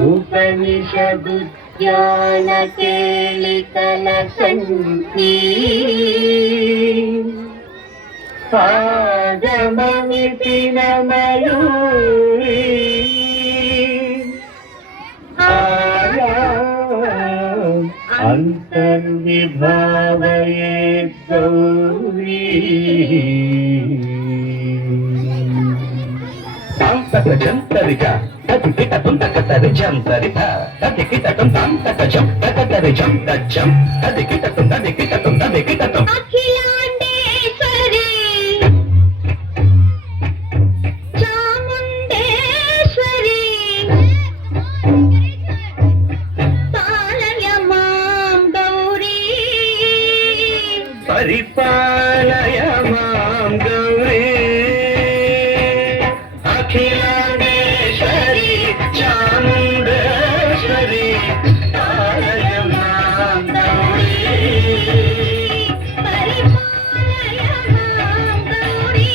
उपनिषदु ज्ञान केलिकल संति पादममिति न मयूरी अंतर्विभावये गौरी जंतरिका ततिकिटं तकतरिजं तरिता ततिकिटं तकजं तकतरिजं तज्जं ततिकिटं ततिकिटं अखिलांडेश्वरी चामुंडेश्वरी पालय मां गौरी परिपालय मां गौरी अखिलांडेश्वरी चामुंडेश्वरी पालय मां गौरी परिपालय मां गौरी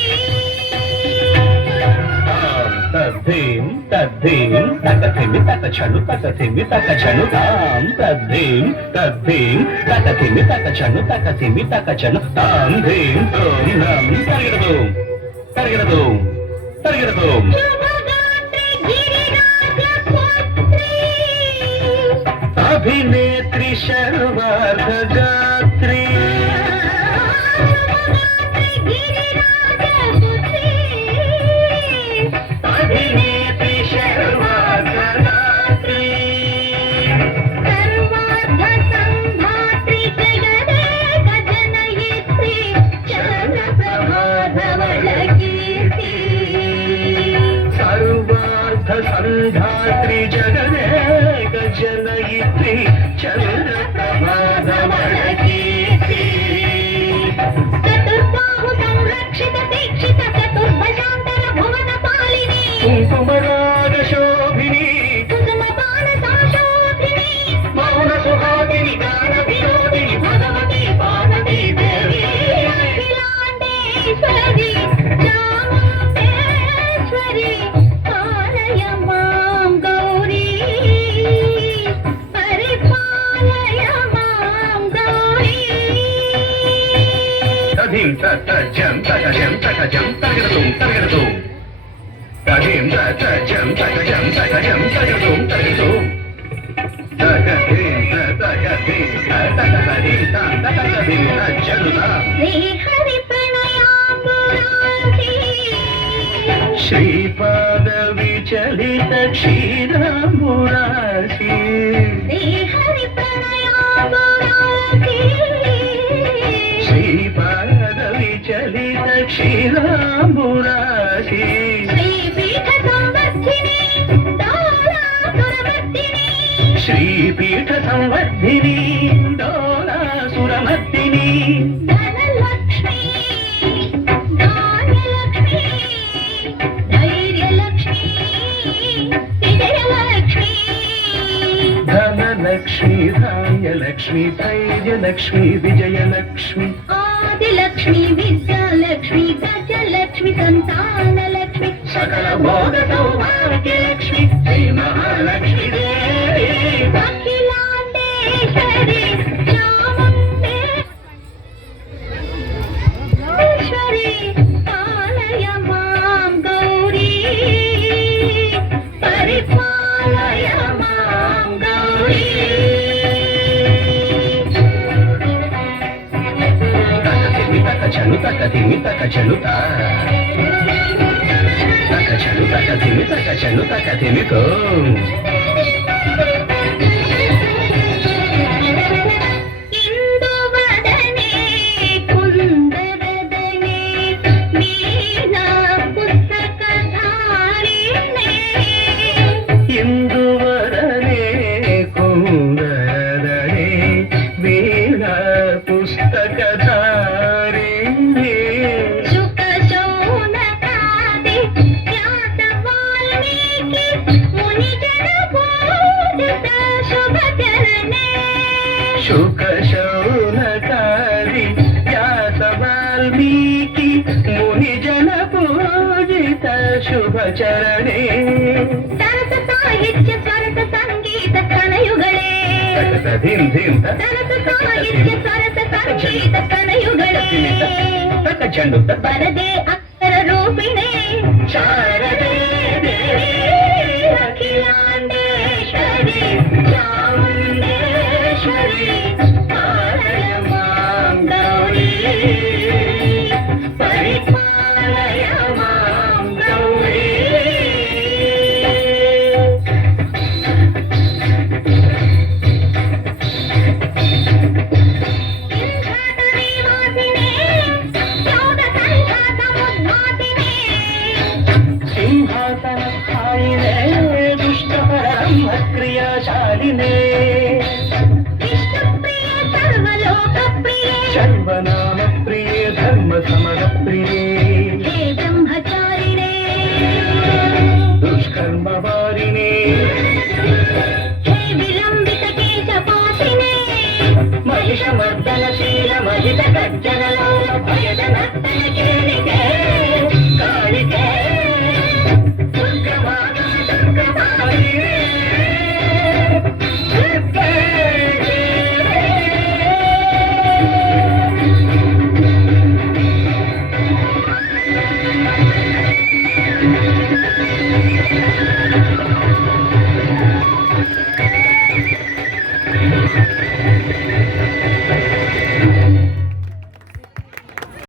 तद्धीं तद्धीं तकथिमि तकचनु तकथिमि तकचनु तां तद्धीं तद्धीं तकथिमि तकचनु तकथिमि तकचनु तां धीं तों नं तरिगिरदों तरिगिरदों तरिगिरदों शुभगात्री गिरिराजपुत्री अभिनेत्री सर्वार्थगात्री अभिनेत्री सर्वार्थगात्री सर्वार्थ संधात्री जगदे गजनयित्री चरणप्रभाधवलकीर्ति सर्वार्थ संधात्री जगदेक जनयित्री चन्द्रप्रभाधवलकीर्ति चतुर्बाहु संरक्षित दीक्षित चतुर्भुजान्तर भुवन पालिनी कुङ्कुमराग शोभिनी कुसुम बाणसाशोभिनी मौन सुहागिनी गान विनोदिनी भगवती पार्वती देवी अखिलांडेश्वरी चामुंडेश्वरी पालय मां गौरी परिपालय मां गौरी तधीं तजं तकजं तकजं तरिगिरदों तरिगिरदों तधीं तजं तकजं तकजं तरिगिरदों तरिगिरदों तकधीं तकधीं तकधीं तकधीं तज्जनुता श्री हरि प्रणयाम्बुरासी श्रीपाद विचलित क्षीराम्बुरासी श्री हरि प्रणयाम्बुरासी श्रीपाद विचलित क्षीराम्बुरासी श्रीपीठ संवर्धिनी डोलासुरमर्दिनी श्रीपीठ संवर्धिनी डोलासुरमर्दिनी धनलक्ष्मी धान्यलक्ष्मी धैर्यलक्ष्मी विजयलक्ष्मी धनलक्ष्मी धान्यलक्ष्मी धैर्यलक्ष्मी विजयलक्ष्मी आदिलक्ष्मी विद्यालक्ष्मी गजलक्ष्मी संतानलक्ष्मी सकल भोग सौभाग्यलक्ष्मी श्री महालक्ष्मी देवी अखिलांडेश्वरी चामुंडेश्वरी पालय मां गौरी परिपालय मां गौरी तकचनु तकथिमि तकचनु ता तकचनु तकथिमि तकचनु तकथिमि तों इंदुवदने कुंदरदने वीणा पुस्तकधारिणे इंदुवरने कुंदरदने वीणा पुस्तकधारिणे शुक शौनकादि व्यास वाल्मीकि मुनिजन पूजित शुभचरणे शुक शौनकादि व्यास वाल्मीकि मुनिजन पूजित शुभचरणे सरस साहित्य स्वरस ಧೀಂ ಧೀಂ ಸರಸ ಸಾಹಿತ್ಯ ಸರಸ ಸಂಗೀತ ಕನಯುಗಳೇ ತಕ್ಕ ಚೆಂಡು ಬರದೆ ಅಕ್ಷರ ರೂಪಿಣೆ ಶಾರದೆ ದೇವಿ ಅಖಿಲಾಂಡೇಶ್ವರಿ ಚಾಮುಂಡೇಶ್ವರಿ ಪಾಲಯ ಮಾಂ ಗೌರಿ ಪರಿಪಾಲಯ ಮಾಂ ಗೌರಿ ಸಿಂಹಾಸನ ಸ್ಥಾಯಿನೇ ದುಷ್ಟಪರಬ್ರಹ್ಮ ಕ್ರಿಯಾಶಾಲಿನೇ ವಿಷ್ಣುಪ್ರಿಯ ಸರ್ವಲೋಕಪ್ರಿಯೆ ಶರ್ವನ